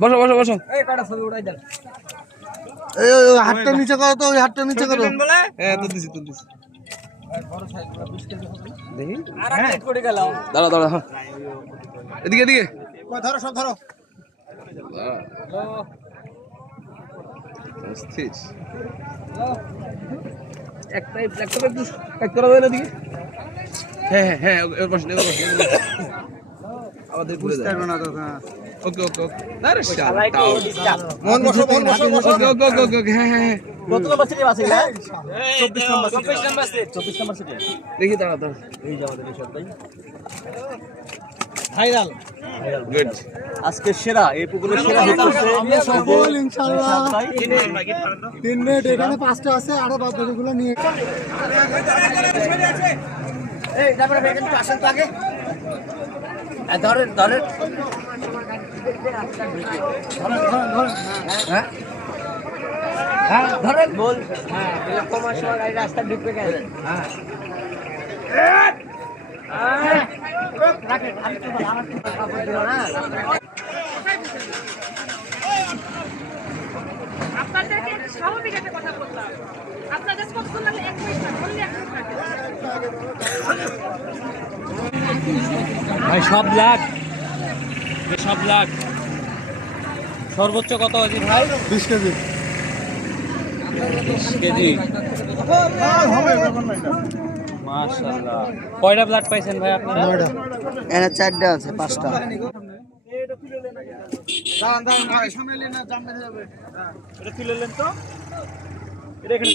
বসো বসো বসো। হাতটা নিচে করো তো, ওই হাতটা নিচে করো। হ্যাঁ তুলতেছি তুলতেছি। দেখি দাঁড়া দাঁড়া, হ্যাঁ এদিকে এদিকে ধরো, সব ধরো। অস্থির। একটাই একটু এক করা যায় না দিকে। হ্যাঁ হ্যাঁ হ্যাঁ, এর পাশে এর পাশে আমাদের ঘুরে যায়। ওকে ওকে ওকে। আরে শালা মন বসো, মন বসো, বসো। ওকে ওকে ওকে ওকে, হ্যাঁ হ্যাঁ হ্যাঁ। কত নম্বর সিটে আছে না? 24 নম্বর সিট। 24 নম্বর সিটে। দেখি দাঁড়া দাঁড়া। এই যে আমাদের ঋষভ ভাই। ভাইরাল। গুড। আজকে সেরা এই পুকুরের সেরা হচ্ছে আমরা সফল ইনশাআল্লাহ। ঋষভ ভাই। 3 মিনিট এখানে 5টা আছে, আরো বাদবাকিগুলো নিয়ে। এই তারপরে এখানে একটু আসেন তো আগে। ধরেন ধরেন। হ্যাঁ হ্যাঁ ধরেন বল। হ্যাঁ এরকম সময় গাড়ি রাস্তা ঢুকবে কেন? হ্যাঁ রাখেন, আমি তো আমার কাপড় দিও না। আপনাদেরকে স্বাভাবিক একটা কথা বললাম। আপনার কাছে কত লাগলে 1 মিনিট না, বললে 1 মিনিট লাগে। ভাই সব লাখ, সব লাখ। সর্বোচ্চ কত আছে ভাই? 20 কেজি। 20 কেজি। মাশাআল্লাহ। কয়টা ব্লাড পাইছেন ভাই আপনারা? 9টা। এখানে 4টা আছে, 5টা। দাঁড়ান দাঁড়ান, আগে সামনে নিন না, জাম বেঁধে যাবে। এটা তুলে নেন তো। এটা এখানে